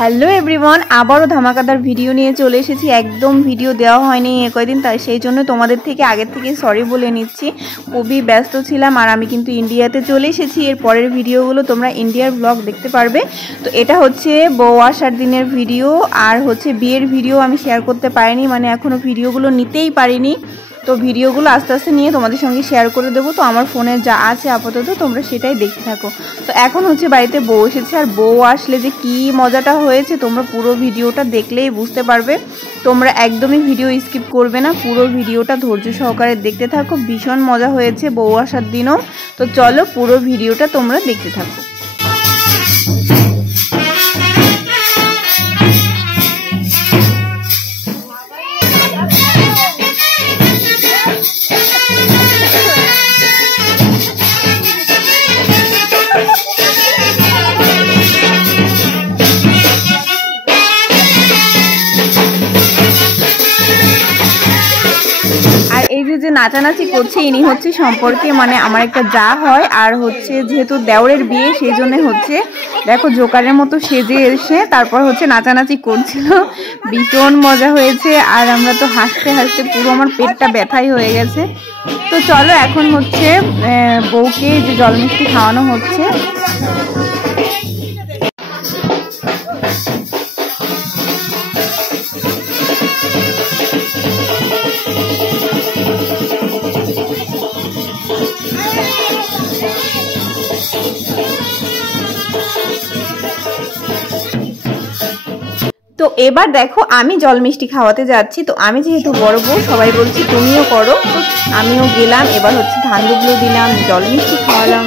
Hello everyone, আবারও ধামাকাদার video নিয়ে চলে এসেছি। একদম ভিডিও দেওয়া হয়নি কয়েকদিন, তাই সেই জন্য তোমাদের থেকে আগের থেকে সরি বলে নিচ্ছি। খুবই ব্যস্ত ছিলাম আর আমি কিন্তু ইন্ডিয়াতে চলে এসেছি। এর পরের ভিডিওগুলো তোমরা ইন্ডিয়ার ব্লগ দেখতে পারবে। তো এটা হচ্ছে বউ আসার দিনের ভিডিও আর হচ্ছে বিয়ের ভিডিও আমি শেয়ার করতে পারিনি, মানে এখনও ভিডিওগুলো নিতেই পারিনি। তো ভিডিওগুলো আস্তে আস্তে নিয়ে তোমাদের সঙ্গে শেয়ার করে দেবো। তো আমার ফোনে যা আছে আপাতত তোমরা সেটাই দেখতে থাকো। তো এখন হচ্ছে বাড়িতে বউ এসেছে, আর বউ আসলে যে কি মজাটা হয়েছে তোমরা পুরো ভিডিওটা দেখলেই বুঝতে পারবে। তোমরা একদমই ভিডিও স্কিপ করবে না, পুরো ভিডিওটা ধৈর্য সহকারে দেখতে থাকো। ভীষণ মজা হয়েছে বউ আসার দিনও। তো চলো পুরো ভিডিওটা তোমরা দেখতে থাকো। আর এই যে নাচানাচি করছে ইনি হচ্ছে সম্পর্কে মানে আমার একটা যা হয়, আর হচ্ছে যেহেতু দেওরের বিয়ে সেই জন্য হচ্ছে দেখো জোকারের মতো সেজে এসে তারপর হচ্ছে নাচানাচি করছিল। ভীষণ মজা হয়েছে আর আমরা তো হাসতে হাসতে পুরো আমার পেটটা ব্যথাই হয়ে গেছে। তো চলো এখন হচ্ছে বউকে যে জল মিষ্টি খাওয়ানো হচ্ছে। তো এবার দেখো আমি জল মিষ্টি খাওয়াতে যাচ্ছি। তো আমি যেহেতু বড় বউ সবাই বলছি তুমিও করো, তো আমিও গেলাম। এবার হচ্ছে ধান দুবলো দিলাম, জল মিষ্টি খাওয়ালাম।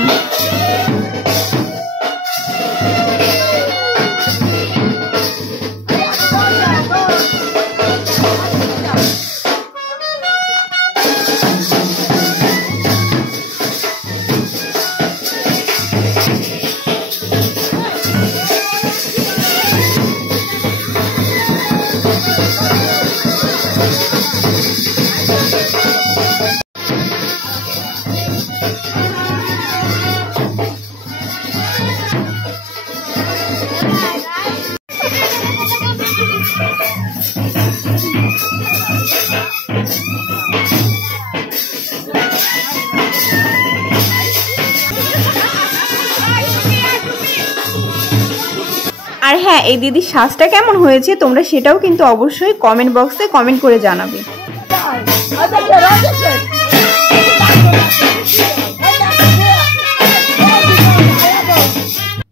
আর হ্যাঁ, এই দিদির সাজটা কেমন হয়েছে তোমরা সেটাও কিন্তু অবশ্যই কমেন্ট বক্সে কমেন্ট করে জানাবে।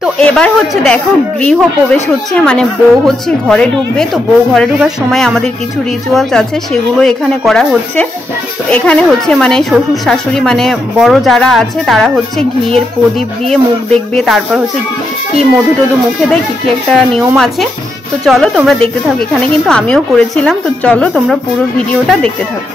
তো এবার হচ্ছে দেখো গৃহ প্রবেশ হচ্ছে, মানে বউ হচ্ছে ঘরে ঢুকবে। তো বউ ঘরে ঢোকার সময় আমাদের কিছু রিচুয়ালস আছে সেগুলো এখানে করা হচ্ছে। তো এখানে হচ্ছে মানে শ্বশুর শাশুড়ি মানে বড় যারা আছে তারা হচ্ছে ঘিয়ের প্রদীপ দিয়ে মুখ দেখবে, তারপর হচ্ছে কি মধু টধু মুখে দেয়, কি একটা নিয়ম আছে। তো চলো তোমরা দেখতে থাকো, এখানে কিন্তু আমিও করেছিলাম। তো চলো তোমরা পুরো ভিডিওটা দেখতে থাকো।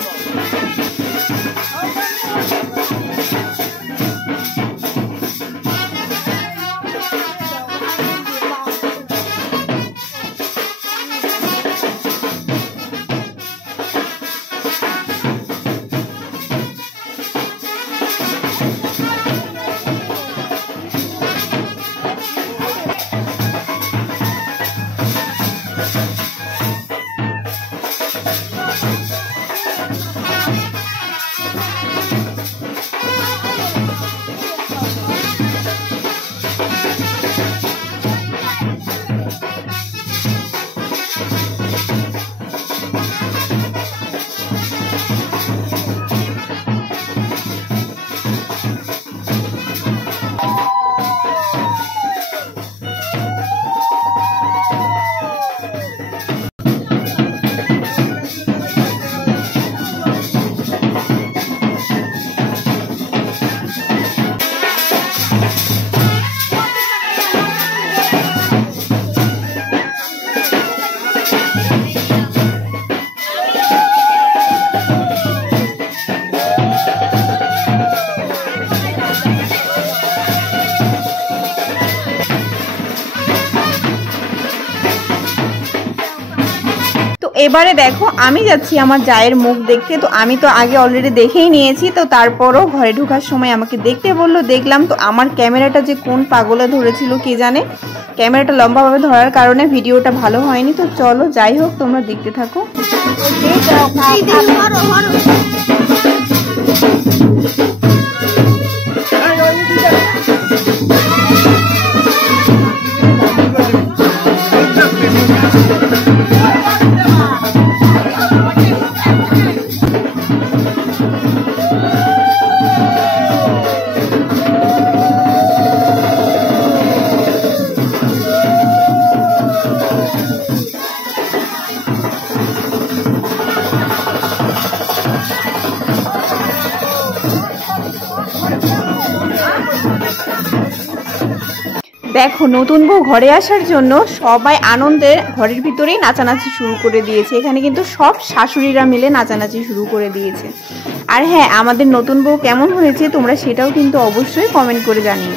এবারে দেখো আমি যাচ্ছি আমার জায়ের মুখ দেখতে। তো আমি তো আগে অলরেডি দেখেই নিয়েছি, তো তারপরও ঘরে ঢোকার সময় আমাকে দেখতে বললো, দেখলাম। তো আমার ক্যামেরাটা যে কোন পাগলে ধরেছিল কে জানে, ক্যামেরাটা লম্বাভাবে ধরার কারণে ভিডিওটা ভালো হয়নি। তো চলো যাই হোক, তোমরা দেখতে থাকো। দেখো নতুন বউ ঘরে আসার জন্য সবাই আনন্দে ঘরের ভিতরেই নাচানাচি শুরু করে দিয়েছে। এখানে কিন্তু সব শাশুড়িরা মিলে নাচানাচি শুরু করে দিয়েছে। আর হ্যাঁ, আমাদের নতুন বউ কেমন হয়েছে তোমরা সেটাও কিন্তু অবশ্যই কমেন্ট করে জানিও।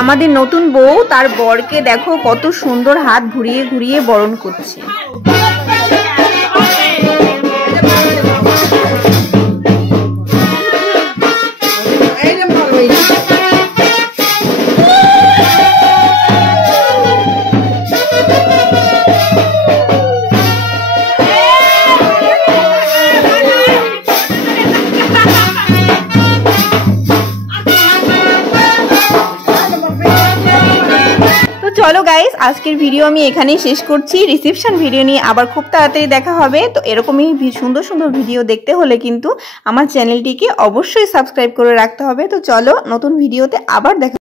আমাদের নতুন বউ তার বরকে দেখো কত সুন্দর হাত ঘুরিয়ে ঘুরিয়ে বরণ করছে। চলো গাইস, আজকের ভিডিও আমি এখানেই শেষ করছি। রিসেপশন ভিডিও নিয়ে আবার খুব তাড়াতাড়ি দেখা হবে। তো এরকমই সুন্দর সুন্দর ভিডিও দেখতে হলে কিন্তু আমার চ্যানেলটিকে অবশ্যই সাবস্ক্রাইব করে রাখতে হবে। তো চলো নতুন ভিডিওতে আবার দেখা